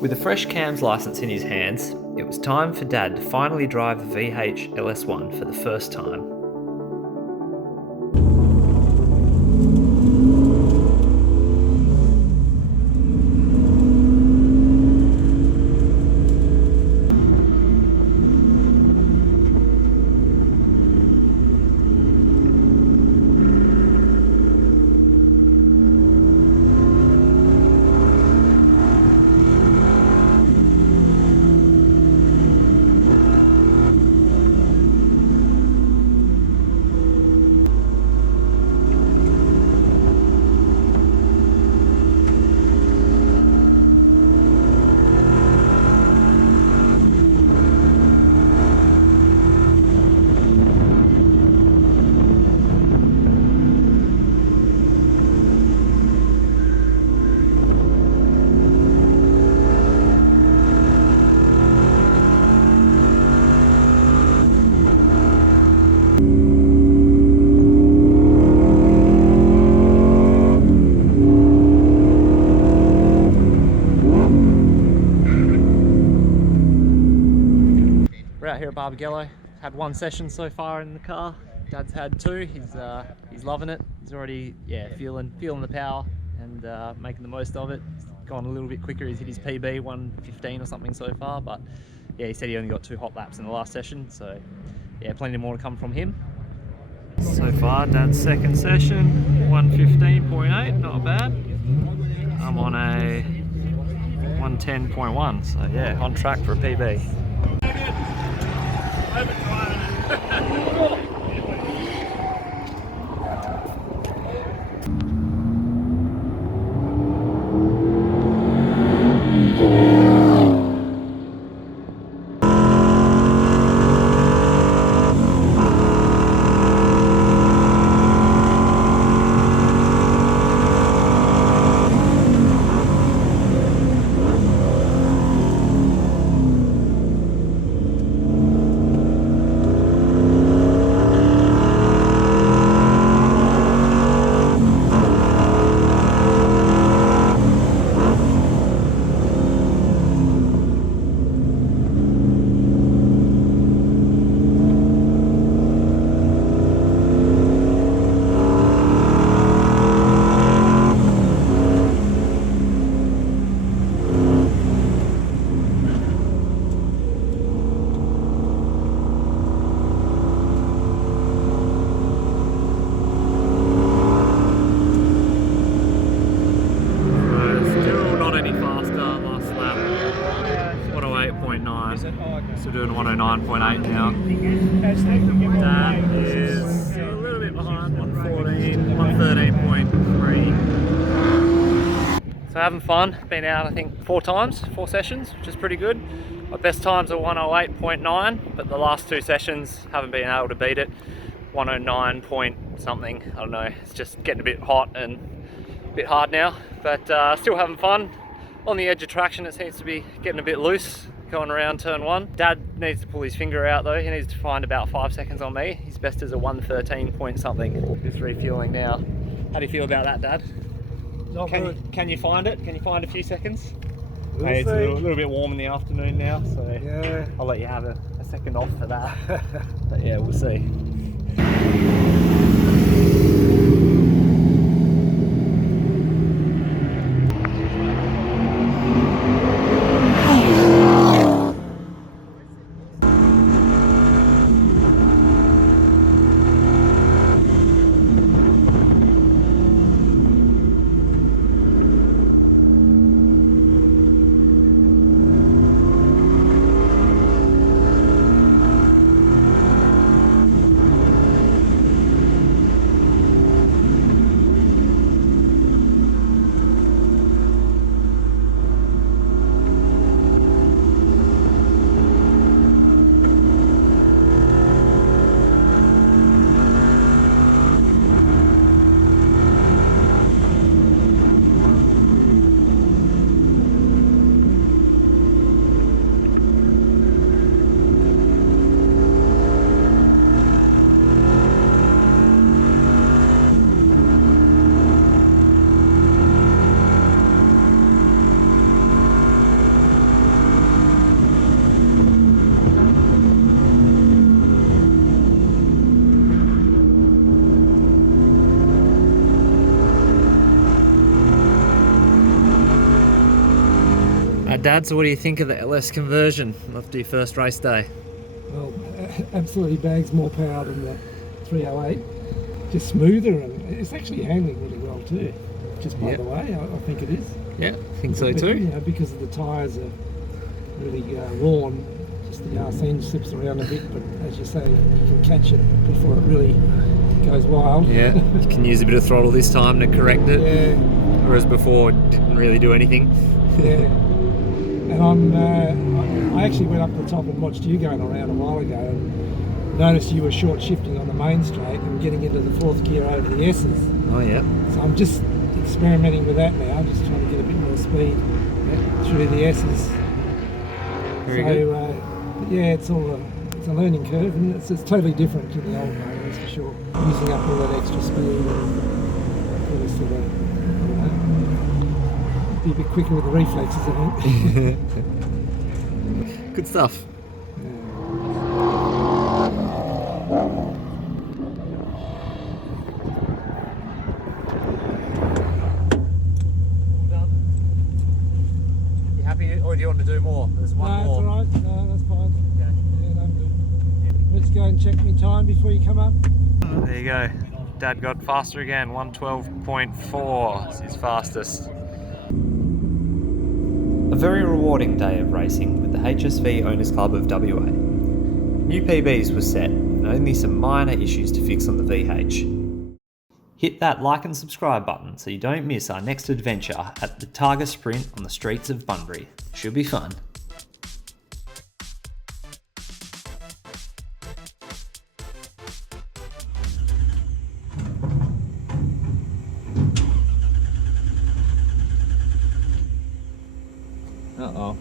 With a fresh CAMS licence in his hands, it was time for Dad to finally drive the VH LS1 for the first time. We're out here at Barbagallo. Had one session so far in the car. Dad's had two. He's loving it. He's already feeling the power and making the most of it. He's gone a little bit quicker. He's hit his PB 1:15 or something so far, but yeah, he said he only got 2 hot laps in the last session, so yeah, plenty more to come from him. So far, Dad's second session, 1:15.8, not bad. I'm on a 1:10.1, so yeah, on track for a PB. So doing 109.8 now. Dad is a little bit behind, 113.3. So having fun, been out I think 4 sessions, which is pretty good. My best times are 108.9, but the last 2 sessions haven't been able to beat it. 109 point something, I don't know, it's just getting a bit hot and a bit hard now, but still having fun. On the edge of traction, it seems to be getting a bit loose going around turn 1. Dad needs to pull his finger out though. He needs to find about 5 seconds on me. His best is a 113 point something. Just refueling now. How do you feel about that, Dad? Not good. Can you find it? Can you find a few seconds? We'll It's see. a little bit warm in the afternoon now, so Yeah. I'll let you have a second off for that. But yeah, we'll see. Dad, so what do you think of the LS conversion after your first race day? Well, absolutely bags more power than the 308. Just smoother, and it's actually handling really well too. Just by the way, I think it is. Yeah, I think so But, too. you know, because of the tyres are really worn, just the arse end slips around a bit, but as you say, you can catch it before it really goes wild. Yeah, you can use a bit of throttle this time to correct it. Yeah. Whereas before, it didn't really do anything. Yeah. And I actually went up to the top and watched you going around a while ago and noticed you were short shifting on the main straight and getting into the fourth gear over the S's. Oh yeah. So I'm just experimenting with that now, just trying to get a bit more speed through the S's. Very good. But yeah, it's a learning curve, and it's totally different to the old motor, that's for sure. Using up all that extra speed and really sort of, you know, be a bit quicker with the reflexes, I think. Good stuff. You happy, or do you want to do more? There's one No, more. it's alright. No, that's fine. Okay. Yeah, no, I'm good. Let's go and check my time before you come up. There you go. Dad got faster again. 112.4 is his fastest. A very rewarding day of racing with the HSV Owners Club of WA. New PBs were set, and only some minor issues to fix on the VH. Hit that like and subscribe button so you don't miss our next adventure at the Targa Sprint on the streets of Bunbury. Should be fun. Uh-oh.